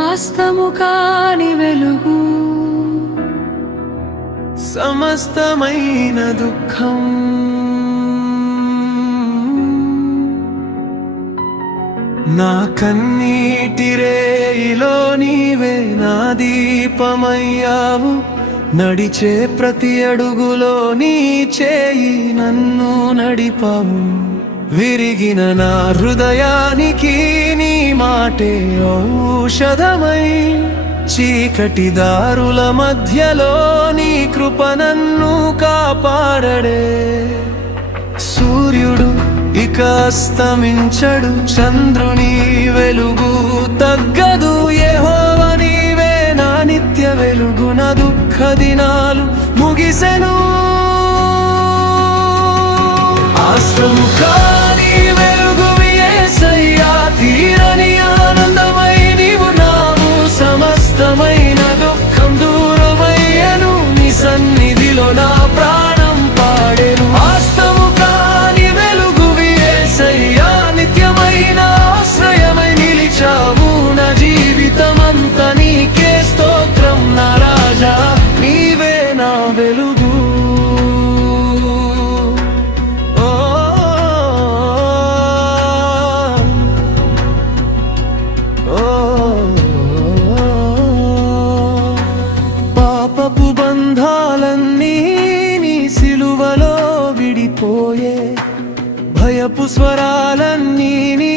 ఆస్తము కాని వెలుగు, సమస్తమైన దుఃఖం, నా కన్నీటి రేయిలో నీవే నా దీపమయ్యావు. నడిచే ప్రతి అడుగులో నీ చేయి నన్ను నడిపావు. విరిగిన నా హృదయానికి నీ మాటే ఔషధమై, చీకటి దారుల మధ్యలో నీ కృప నన్ను కాపాడడే. సూర్యుడు ఇక అస్తమించడు, చంద్రుని వెలుగు తగ్గదు. యెహోవా నీవే నా నిత్య వెలుగు, నా దుఃఖ దినాలు ముగిసెను. ఆస్తము కాని వెలుగువి యేసయ్యా, తీరని ఆనందమై నీవు నావు. సమస్తమైన దుఃఖం దూరమయ్యను, నీ సన్నిధిలో నా ప్రాణం పాడెను. ఆస్తము కాని వెలుగువి యేసయ్యా, నిత్యమైన ఆశ్రయమై నిలిచావు. నా జీవితమంతా నీకే స్తోత్రం, నా రాజా నీవే నా వెలుగు. పాపపు బంధాలన్నీ నీ సిలువలో విడిపోయే, భయపు స్వరాలన్నీ నీ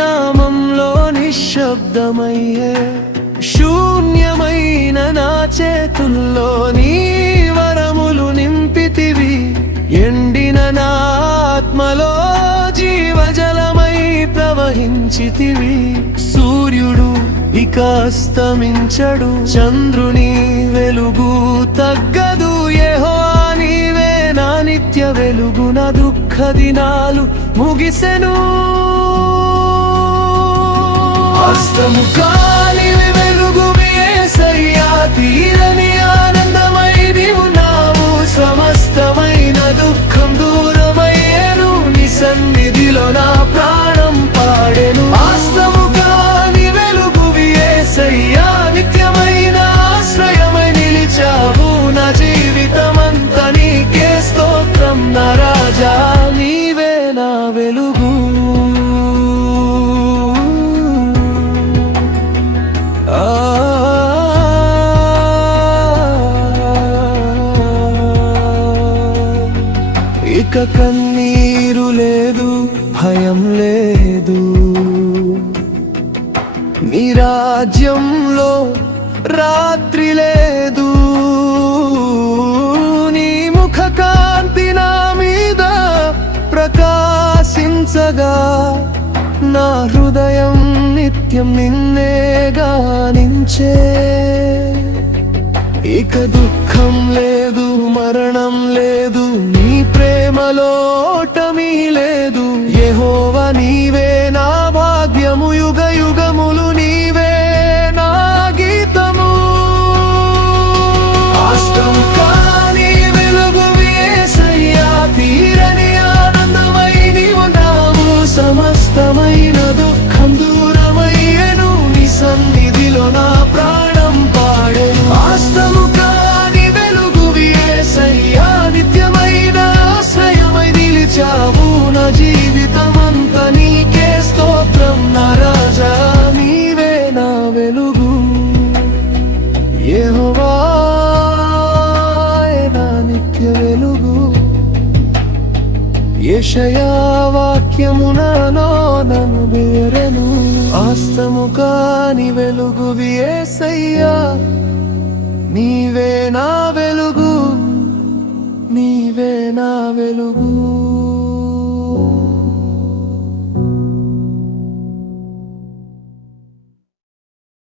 నామంలో నిశ్శబ్దమయ్యే. శూన్యమైన నా చేతుల్లో నీ వరములు నింపితివి, ఎండిన నా ఆత్మలో జీవజలమై ప్రవహించితివి. సూర్యుడు ఇక అస్తమించడు, చంద్రుని వెలుగు తగ్గదు. యెహోవా నీవే నా నిత్య వెలుగు, నా దుఃఖ దినాలు ముగిసెను. అస్తము కాని వెలుగువి యేసయ్యా, తీరని ఆనందమై నీవు నావు. సమస్తమైన దుఃఖం దూరమయ్యేను, నీ సన్నిధిలో నా ప్రాణం పాడెను. ఆస్తము కాని వెలుగువి యేసయ్యా, నిత్యమైన ఆశ్రయమై నిలిచావు. నా జీవితమంతా నీకే స్తోత్రం, నా రాజా నీవే నా వెలుగు. ఇక కన్నీరు లేదు, భయం లేదు, నీ రాజ్యంలో రాత్రి లేదు. నీ ముఖ కాంతి నా మీద ప్రకాశించగా, నా హృదయం నిత్యం నిన్నే గానించే. ఇక దుఃఖం లేదు, మరణం లేదు, నీ ప్రేమలో ఓటమి లేదు. యెహోవా నీవే నా భాగ్యము, యుగ యుగములు నీవే నా గీతము. ఆస్తము కాని వెలుగువి యేసయ్యా, తీరని ఆనందమై నీవు నావు. సమస్తమైన దుఃఖం దూరమయ్యెను, నీ సన్నిధిలో నా ప్రాణం పాడెను. ఆస్తము కాని వెలుగువి యేసయ్యా, నిత్యమైన ఆశ్రయమై నిలిచావు. నా జీవితమంతా నీకే స్తోత్రం, నా రాజా నీవే నా వెలుగు. యెహోవా నా నిత్య వెలుగు. యెషయా వాక్యము నాలో నన్ను బేరెను. ఆస్తము కాని వెలుగువి యేసయ్యా, నీవే నా వెలుగు, నీవే నా వెలుగు.